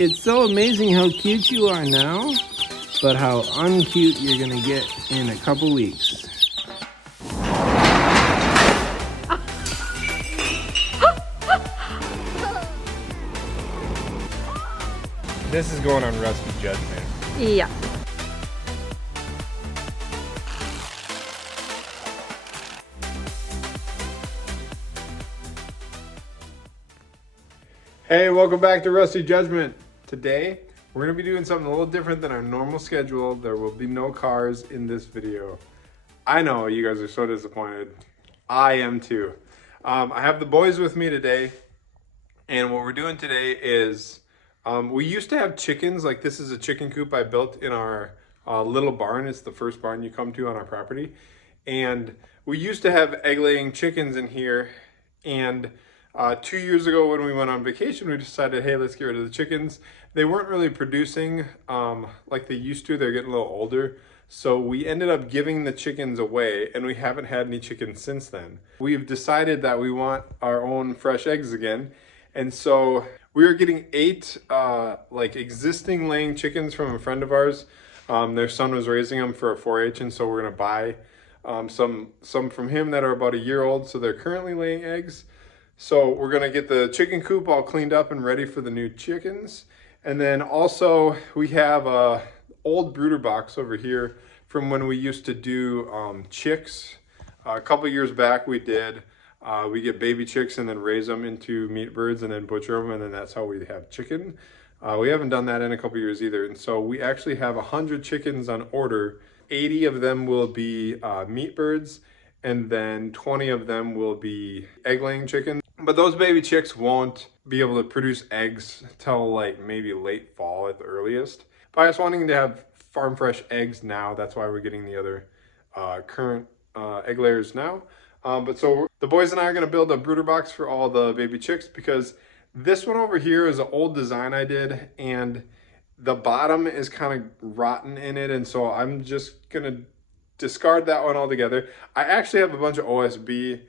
It's so amazing how cute you are now, but how uncute you're gonna get in a couple weeks. This is going on Rusty Judgment. Yeah. Hey, welcome back to Rusty Judgment. Today, we're gonna be doing something a little different than our normal schedule. There will be no cars in this video. I know you guys are so disappointed. I am too. I have the boys with me today, and what we're doing today is we used to have chickens. Like, this is a chicken coop I built in our little barn. It's the first barn you come to on our property. And we used to have egg-laying chickens in here. And 2 years ago when we went on vacation, we decided, hey, let's get rid of the chickens. They weren't really producing like they used to. They're getting a little older. So we ended up giving the chickens away, and we haven't had any chickens since then. We've decided that we want our own fresh eggs again. And so we are getting 8 like existing laying chickens from a friend of ours. Their son was raising them for a 4-H, and so we're gonna buy some from him that are about a year old. So they're currently laying eggs. So we're gonna get the chicken coop all cleaned up and ready for the new chickens. And then also we have a old brooder box over here from when we used to do chicks. A couple years back we did. We get baby chicks and then raise them into meat birds and then butcher them, and then that's how we have chicken. We haven't done that in a couple years either. And so we actually have 100 chickens on order. 80 of them will be meat birds, and then 20 of them will be egg-laying chickens. But those baby chicks won't be able to produce eggs till like maybe late fall at the earliest. But I was wanting to have farm fresh eggs now. That's why we're getting the other current egg layers now. But so the boys and I are gonna build a brooder box for all the baby chicks, because this one over here is an old design I did, and the bottom is kind of rotten in it. And so I'm just gonna discard that one altogether. I actually have a bunch of OSB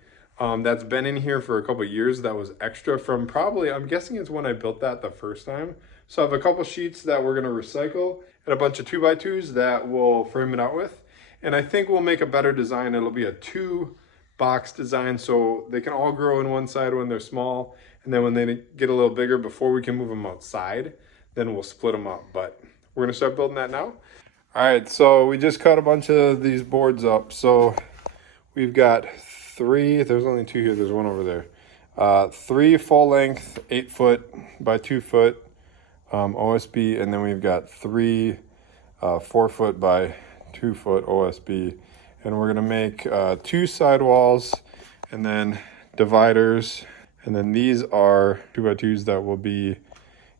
that's been in here for a couple years that was extra from probably, I'm guessing it's when I built that the first time. So I have a couple sheets that we're gonna recycle and a bunch of 2x2s that we'll frame it out with. And I think we'll make a better design. It'll be a 2-box design, so they can all grow in one side when they're small. And then when they get a little bigger, before we can move them outside, then we'll split them up. But we're gonna start building that now. All right, so we just cut a bunch of these boards up. So we've got 3, there's only 2 here, there's one over there. 3 full length, 8 foot by 2 foot OSB, and then we've got 3 4 foot by 2 foot OSB. And we're gonna make 2 sidewalls and then dividers. And then these are 2x2s that will be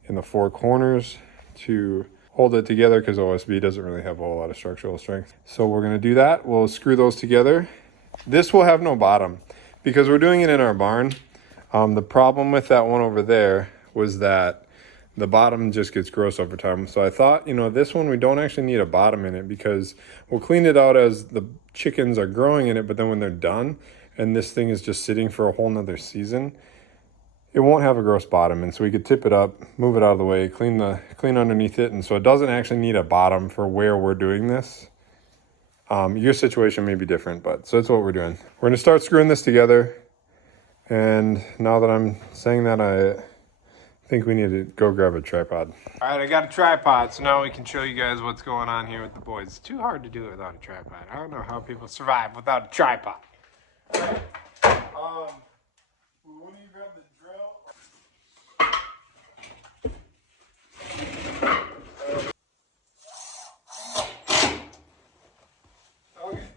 in the 4 corners to hold it together, because OSB doesn't really have a whole lot of structural strength. So we're gonna do that. We'll screw those together. This will have no bottom because we're doing it in our barn. The problem with that one over there was that the bottom just gets gross over time. So I thought, you know, this one we don't actually need a bottom in it, because we'll clean it out as the chickens are growing in it, but then when they're done and this thing is just sitting for a whole nother season, it won't have a gross bottom. And so we could tip it up, move it out of the way, clean underneath it. And so it doesn't actually need a bottom for where we're doing this. Your situation may be different, but so that's what we're doing. We're gonna start screwing this together. And now that I'm saying that, I think we need to go grab a tripod. All right, I got a tripod, so now we can show you guys what's going on here with the boys. It's too hard to do it without a tripod. I don't know how people survive without a tripod. All right. When you grab the drill. Okay,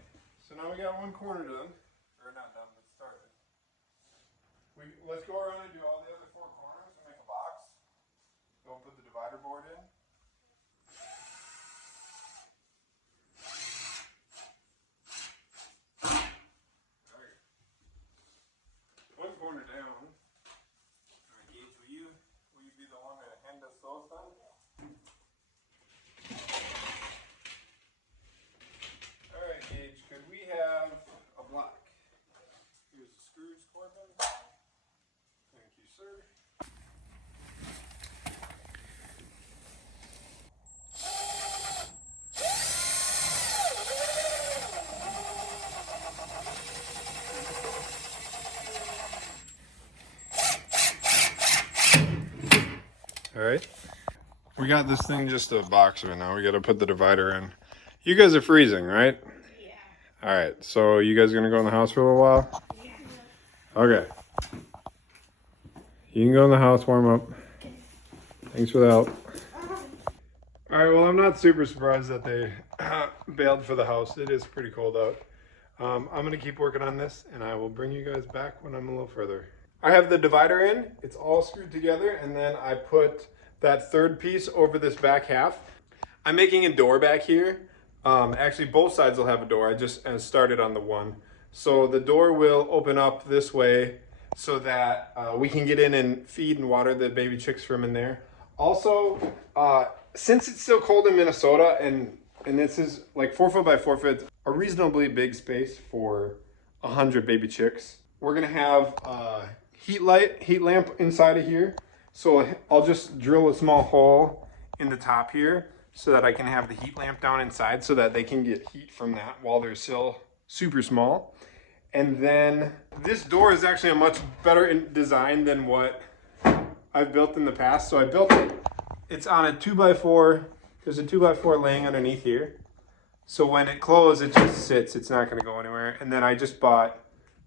so now we got one corner done. Or not done, but started. Let's go around and do all the other 4 corners and make a box. Go put the divider board in. All right. We got this thing just a box right now. We got to put the divider in. You guys are freezing, right? Yeah. All right. So you guys gonna go in the house for a little while? Yeah. Okay. You can go in the house, warm up. Thanks for the help. All right. Well, I'm not super surprised that they bailed for the house. It is pretty cold out. I'm gonna keep working on this, and I will bring you guys back when I'm a little further. I have the divider in. It's all screwed together, and then I put that third piece over this back half. I'm making a door back here. Actually, both sides will have a door. I just started on the one. So the door will open up this way so that we can get in and feed and water the baby chicks from in there. Also, since it's still cold in Minnesota, and this is like 4 foot by 4 foot, a reasonably big space for 100 baby chicks. We're gonna have a heat lamp inside of here. So I'll just drill a small hole in the top here so that I can have the heat lamp down inside so that they can get heat from that while they're still super small. And then this door is actually a much better design than what I've built in the past. So I built it, it's on a 2x4. There's a 2x4 laying underneath here. So when it closes, it just sits. It's not gonna go anywhere. And then I just bought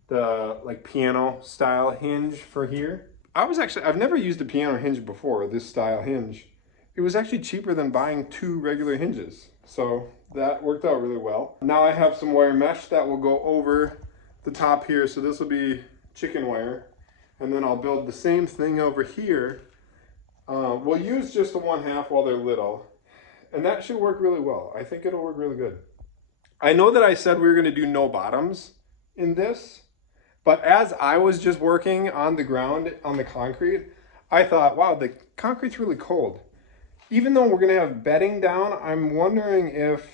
the like piano style hinge for here. I've never used a piano hinge before, this style hinge. It was actually cheaper than buying 2 regular hinges. So that worked out really well. Now I have some wire mesh that will go over the top here. So this will be chicken wire. And then I'll build the same thing over here. We'll use just the 1/2 while they're little. And that should work really well. I think it'll work really good. I know that I said we were gonna do no bottoms in this, but as I was just working on the ground, on the concrete, I thought, wow, the concrete's really cold. Even though we're gonna have bedding down, I'm wondering if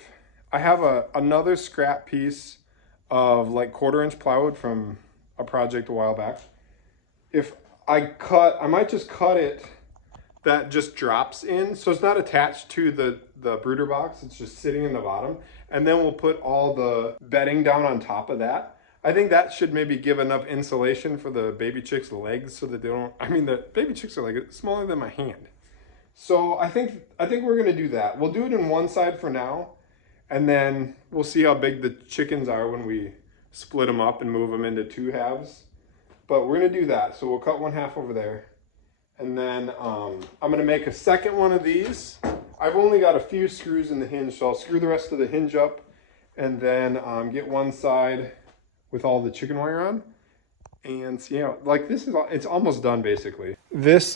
I have another scrap piece of like 1/4 inch plywood from a project a while back. If I might just cut it that just drops in. So it's not attached to the brooder box. It's just sitting in the bottom. And then we'll put all the bedding down on top of that. I think that should maybe give enough insulation for the baby chicks' legs so that they don't, I mean, the baby chicks are like smaller than my hand. So I think we're gonna do that. We'll do it in one side for now, and then we'll see how big the chickens are when we split them up and move them into 2 halves. But we're gonna do that. So we'll cut 1/2 over there. And then I'm gonna make a second one of these. I've only got a few screws in the hinge, so I'll screw the rest of the hinge up and then get one side with all the chicken wire on. And see how, like this is, it's almost done basically. This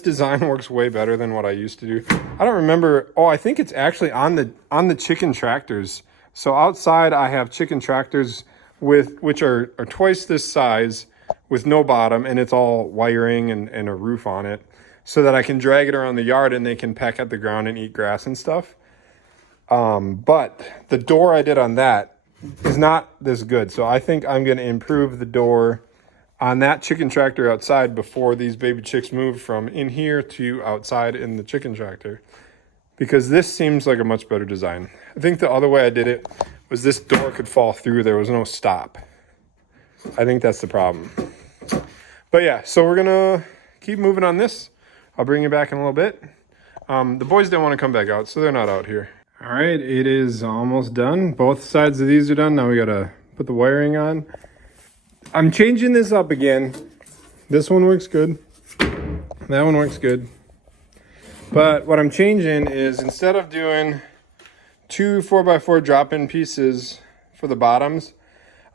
design works way better than what I used to do. I don't remember, oh, I think it's actually on the chicken tractors. So outside I have chicken tractors which are twice this size, with no bottom, and it's all wiring and a roof on it so that I can drag it around the yard and they can peck at the ground and eat grass and stuff. But the door I did on that is not this good. So I think I'm going to improve the door on that chicken tractor outside before these baby chicks move from in here to outside in the chicken tractor, because this seems like a much better design. I think the other way I did it was this door could fall through. There was no stop. I think that's the problem. But yeah, so we're gonna keep moving on this. I'll bring you back in a little bit. The boys didn't want to come back out, so they're not out here. All right, it is almost done. Both sides of these are done. Now we gotta put the wiring on. I'm changing this up again. This one works good. That one works good. But what I'm changing is, instead of doing 2 4x4 drop-in pieces for the bottoms,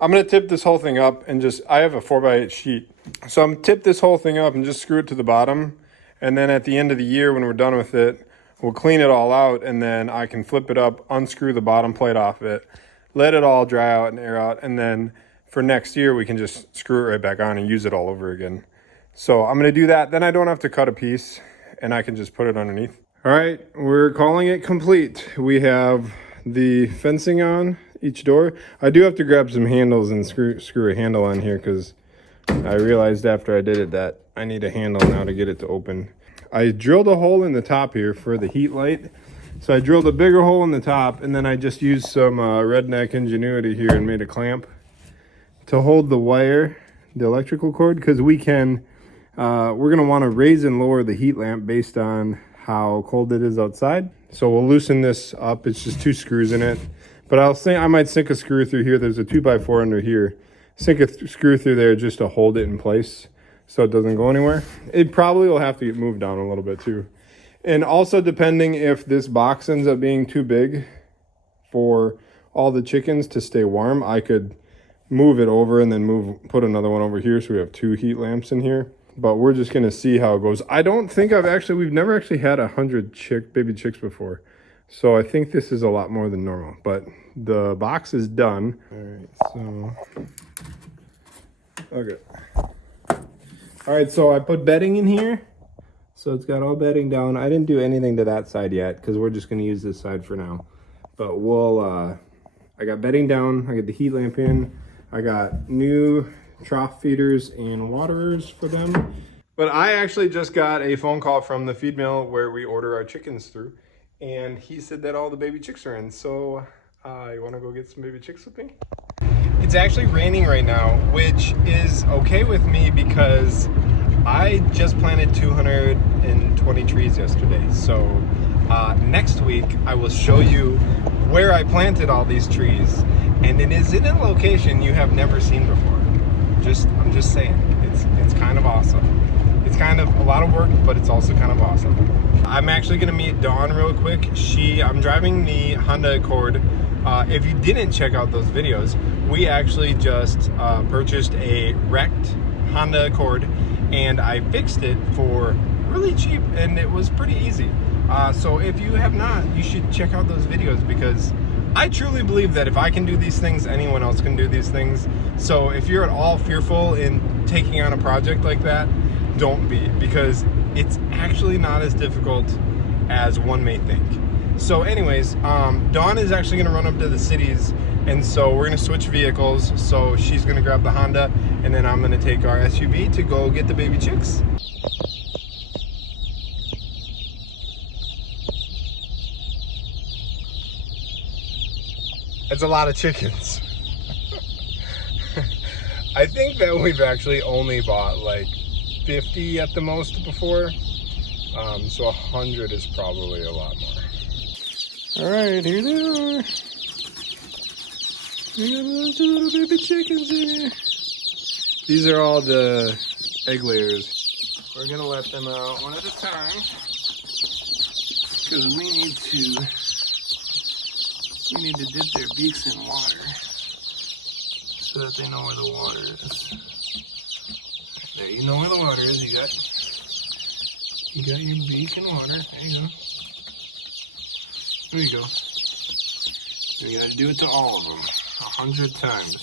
I'm gonna tip this whole thing up and I have a 4x8 sheet. So I'm tip this whole thing up and just screw it to the bottom. And then at the end of the year, when we're done with it, we'll clean it all out, and then I can flip it up, unscrew the bottom plate off it, let it all dry out and air out. And then for next year, we can just screw it right back on and use it all over again. So I'm gonna do that. Then I don't have to cut a piece and I can just put it underneath. All right, we're calling it complete. We have the fencing on each door. I do have to grab some handles and screw a handle on here, because I realized after I did it that I need a handle now to get it to open. I drilled a hole in the top here for the heat light. So I drilled a bigger hole in the top, and then I just used some redneck ingenuity here and made a clamp to hold the wire, the electrical cord, because we can we're gonna want to raise and lower the heat lamp based on how cold it is outside. So we'll loosen this up. It's just 2 screws in it. But I might sink a screw through here. There's a 2x4 under here. Sink a screw through there just to hold it in place so it doesn't go anywhere. It probably will have to get moved down a little bit too. And also, depending if this box ends up being too big for all the chickens to stay warm, I could move it over and then put another one over here so we have 2 heat lamps in here. But we're just gonna see how it goes. I don't think we've never actually had 100 baby chicks before. So I think this is a lot more than normal, but the box is done. All right, so, okay. All right, so I put bedding in here. So it's got all bedding down. I didn't do anything to that side yet because we're just gonna use this side for now. But I got bedding down, I got the heat lamp in, I got new trough feeders and waterers for them. But I actually just got a phone call from the feed mill where we order our chickens through. And he said that all the baby chicks are in. So you wanna go get some baby chicks with me? It's actually raining right now, which is okay with me because I just planted 220 trees yesterday. So next week I will show you where I planted all these trees. And it is in a location you have never seen before. I'm just saying, it's kind of awesome. It's kind of a lot of work, but it's also kind of awesome. I'm actually gonna meet Dawn real quick. I'm driving the Honda Accord. If you didn't check out those videos, we actually just purchased a wrecked Honda Accord and I fixed it for really cheap and it was pretty easy. So if you have not, you should check out those videos because I truly believe that if I can do these things, anyone else can do these things. So if you're at all fearful in taking on a project like that, don't be, because it's actually not as difficult as one may think. So anyways, Dawn is actually gonna run up to the cities, and so we're gonna switch vehicles. So she's gonna grab the Honda, and then I'm gonna take our SUV to go get the baby chicks. It's a lot of chickens. I think that we've actually only bought like 50 at the most before. So 100 is probably a lot more. All right, here they are. We got a bunch of little baby chickens in here. These are all the egg layers. We're gonna let them out one at a time because we need to dip their beaks in water so that they know where the water is. There, you know where the water is. You got your beak in water. There you go. There you go. We gotta do it to all of them 100 times.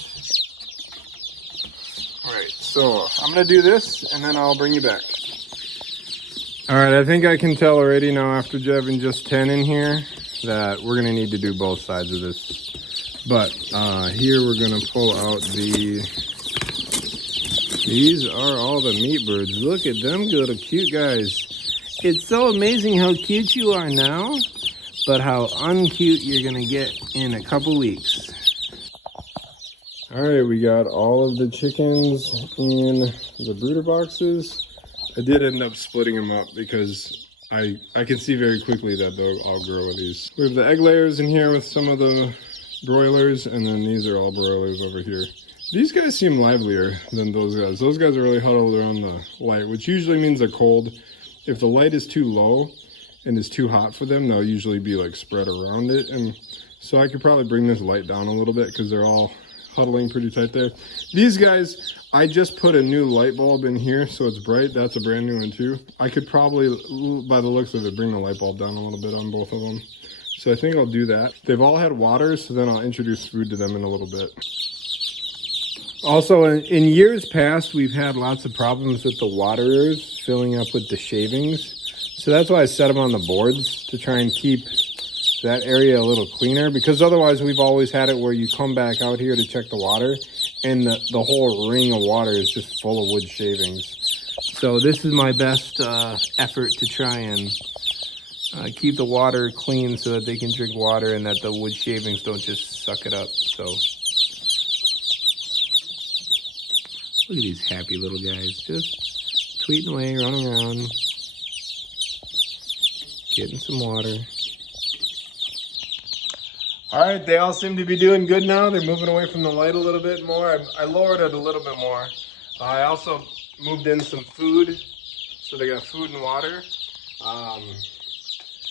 Alright, so I'm gonna do this and then I'll bring you back. Alright, I think I can tell already now after having just 10 in here that we're gonna need to do both sides of this. But here we're gonna pull out these are all the meat birds. Look at them little cute guys. It's so amazing how cute you are now, but how uncute you're gonna get in a couple weeks. All right, we got all of the chickens in the brooder boxes. I did end up splitting them up because I can see very quickly that they'll all grow with these. We have the egg layers in here with some of the broilers, and then these are all broilers over here. These guys seem livelier than those guys. Those guys are really huddled around the light, which usually means they're cold. If the light is too low and is too hot for them, they'll usually be like spread around it. And so I could probably bring this light down a little bit because they're all huddling pretty tight there. These guys, I just put a new light bulb in here so it's bright. That's a brand new one too. I could probably, by the looks of it, bring the light bulb down a little bit on both of them. So I think I'll do that. They've all had water, so then I'll introduce food to them in a little bit. Also, in years past, we've had lots of problems with the waterers filling up with the shavings. So that's why I set them on the boards to try and keep that area a little cleaner, because otherwise we've always had it where you come back out here to check the water and the whole ring of water is just full of wood shavings. So this is my best effort to try and keep the water clean so that they can drink water and that the wood shavings don't just suck it up. So look at these happy little guys, just tweeting away, running around, getting some water. All right, they all seem to be doing good now. They're moving away from the light a little bit more. I lowered it a little bit more. I also moved in some food, so they got food and water.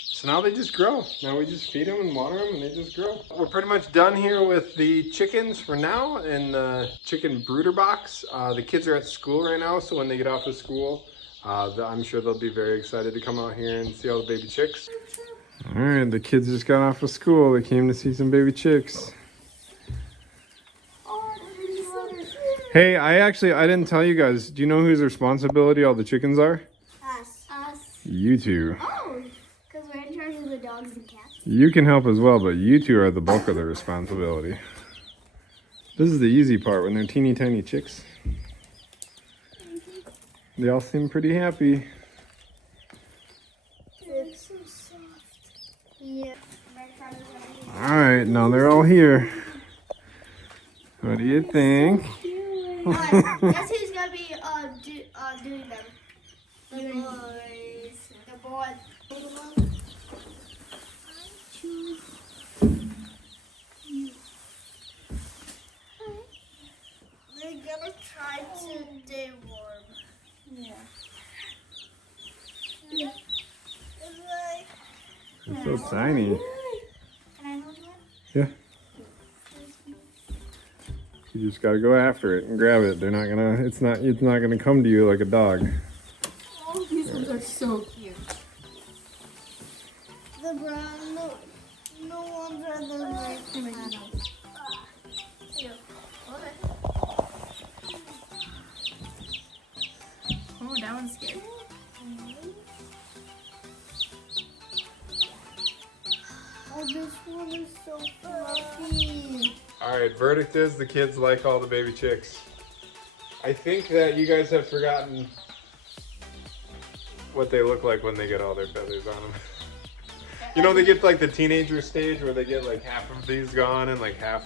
So now they just grow. Now we just feed them and water them and they just grow. We're pretty much done here with the chickens for now in the chicken brooder box. The kids are at school right now, so when they get off of school, I'm sure they'll be very excited to come out here and see all the baby chicks. All right, the kids just got off of school. They came to see some baby chicks. Hey, I didn't tell you guys. Do you know whose responsibility all the chickens are? Us. You two. Oh, because we're in charge of the dogs and cats. You can help as well, but you two are the bulk of the responsibility. This is the easy part when they're teeny tiny chicks. They all seem pretty happy. It's so soft. Yeah. All right, now they're all here. What do you think? Guess who's gonna be doing them? The boys. The boys. I choose you. They're gonna try to stay warm. Yeah. It's like. They're so tiny. Can I hold one? Yeah. You just gotta go after it and grab it. They're not gonna. It's not gonna come to you like a dog. Oh, these ones are so cute. The brown, no ones are the right panels. Oh, that one's scared. Oh, this one is so fluffy. All right, verdict is the kids like all the baby chicks. I think that you guys have forgotten what they look like when they get all their feathers on them. You know, they get like the teenager stage where they get like half of these gone and like half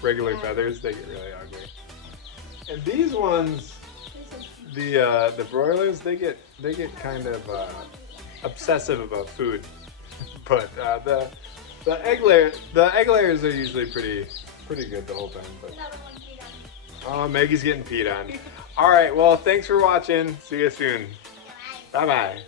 regular feathers. They get really ugly. And these ones, the broilers, they get kind of obsessive about food. But the egg layers are usually pretty good the whole time. But Maggie's getting peed on. All right, well, thanks for watching. See you soon. Bye bye.